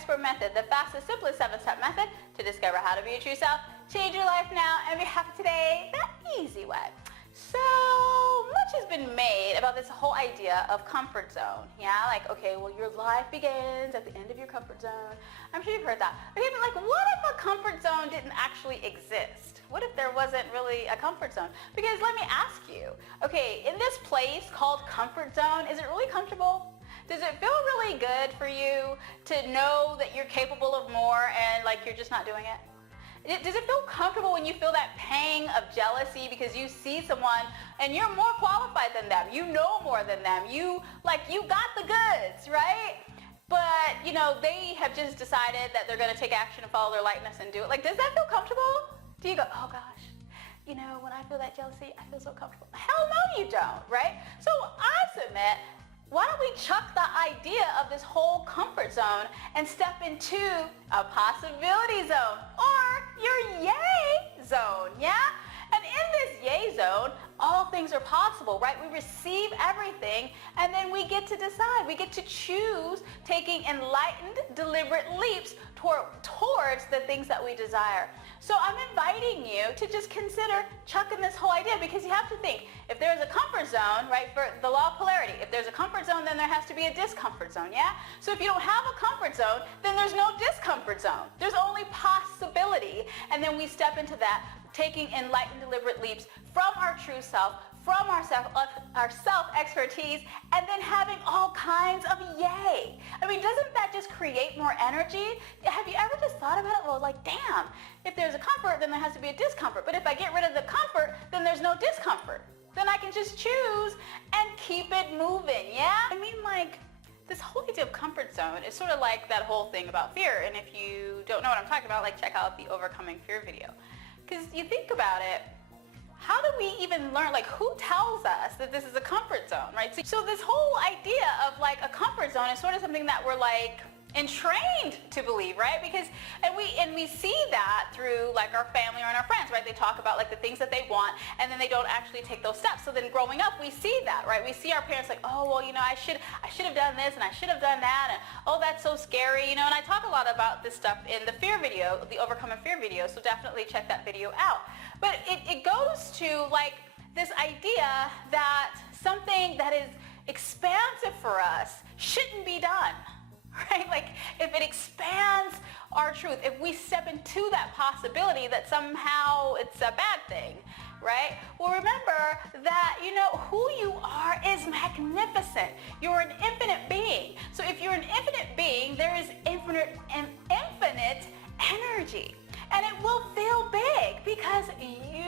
expert method, the fastest, simplest 7-step method to discover how to be your true self, change your life now, and be happy today, the easy way. So much has been made about this whole idea of comfort zone. Yeah, like, okay, well, your life begins at the end of your comfort zone. I'm sure you've heard that. Okay, but like, what if a comfort zone didn't actually exist? What if there wasn't really a comfort zone? Because let me ask you, okay, in this place called comfort zone, is it really comfortable? Does it feel really good for you to know that you're capable of more and like you're just not doing it? Does it feel comfortable when you feel that pang of jealousy because you see someone and you're more qualified than them, you know more than them, you got the goods, right? But, you know, they have just decided that they're going to take action and follow their lightness and do it. Like, does that feel comfortable? Do you go, oh gosh, you know, when I feel that jealousy, I feel so comfortable? Hell no, you don't, right? So I submit, why don't we chuck the idea of this whole comfort zone and step into a possibility zone or your yay zone, yeah? And in this yay zone, all things are possible, right? We receive everything and then we get to decide. We get to choose taking enlightened, deliberate leaps towards the things that we desire. So I'm inviting you to just consider chucking this whole idea, because you have to think, if there's a comfort zone, right, for the law of polarity, if there's a comfort zone, then there has to be a discomfort zone, yeah? So if you don't have a comfort zone, then there's no discomfort zone. There's only possibility, and then we step into that, taking enlightened, deliberate leaps from our true self, from our self-expertise, and then having all kinds of yay. I mean, doesn't that just create more energy? Have you ever just thought about it? Well, like, damn, if there's a comfort, then there has to be a discomfort. But if I get rid of the comfort, then there's no discomfort. Then I can just choose and keep it moving, yeah? I mean, like, this whole idea of comfort zone is sort of like that whole thing about fear. And if you don't know what I'm talking about, like, check out the Overcoming Fear video. Because you think about it, how do we even learn, like, who tells us that this is a comfort zone, right? So this whole idea of like a comfort zone is sort of something that we're like entrained to believe, right? Because, and we see that through like our family or our friends, right? They talk about like the things that they want and then they don't actually take those steps. So then growing up, we see that, right? We see our parents like, oh, well, you know, I should have done this and I should have done that, and oh, that's so scary, you know. And I talk a lot about this stuff in the fear video, the Overcoming Fear video, so definitely check that video out. But it goes to like this idea that something that is expansive for us shouldn't be done. Right? Like, if it expands our truth, if we step into that possibility that somehow it's a bad thing, right? Well, remember that, you know, who you are is magnificent. You're an infinite being. So if you're an infinite being, there is infinite energy. And it will feel big because you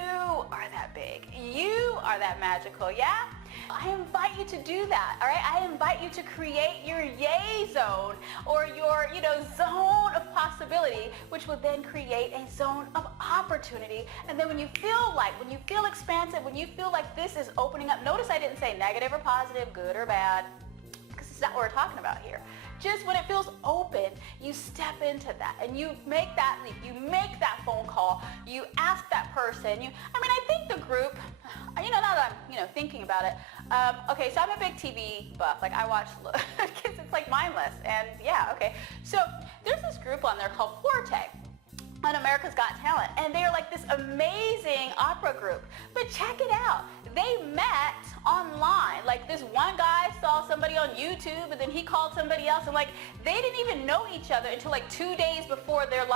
are that big. You are that magical, yeah? I invite you to do that, all right? I invite you to create your yay zone or your, you know, zone of possibility, which will then create a zone of opportunity. And then when you feel expansive, when you feel like this is opening up, notice I didn't say negative or positive, good or bad, because it's not what we're talking about here. Just when it feels open, you step into that and you make that leap. You make that phone call. You ask that person. I think the group, you know, now that I'm, you know, thinking about it, okay, so I'm a big TV buff. Like, I watch kids, it's like mindless. And yeah, okay. So there's this group on there called Forte on America's Got Talent. And they are like this amazing opera group. But check it out. They met online. Like, this one guy saw somebody on YouTube and then he called somebody else, and like they didn't even know each other until like 2 days before their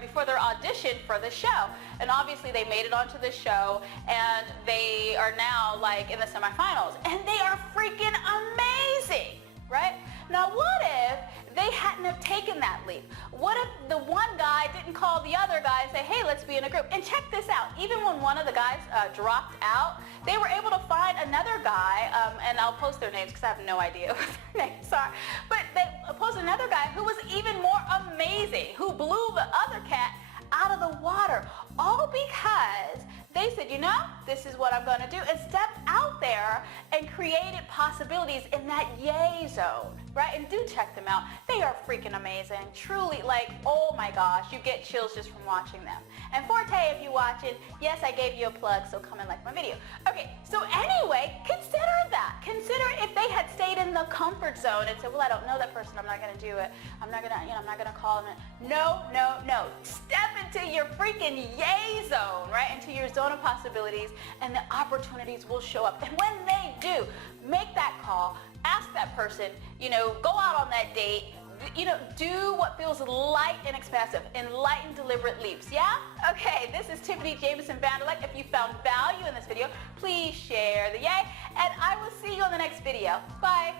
before their audition for the show. And obviously they made it onto the show and they are now like in the semifinals and they are freaking amazing, right? Now what if they hadn't have taken that leap? What if the one guy didn't call the other guy and say, hey, let's be in a group? And check this out, even when one of the guys dropped out, they were able to find another guy, and I'll post their names because I have no idea what their names are, but they posted another guy who was even more amazing, who blew the other cat out of the water, all because they said, you know, this is what I'm going to do, and stepped out there and created possibilities in that yay zone, right? And do check them out. They are freaking amazing. Truly, like, oh my gosh, you get chills just from watching them. And Forte, if you're watching, yes, I gave you a plug, so come and like my video. Okay, so anyway, consider that. Consider if they had stayed in the comfort comfort zone and say, well, I don't know that person, I'm not going to do it. I'm not going to call them. No. Step into your freaking yay zone, right? Into your zone of possibilities, and the opportunities will show up. And when they do, make that call, ask that person, go out on that date, do what feels light and expansive, enlightened, deliberate leaps, yeah? Okay, this is Tiphanie Jamison Vanderleck. If you found value in this video, please share the yay, and I will see you on the next video. Bye.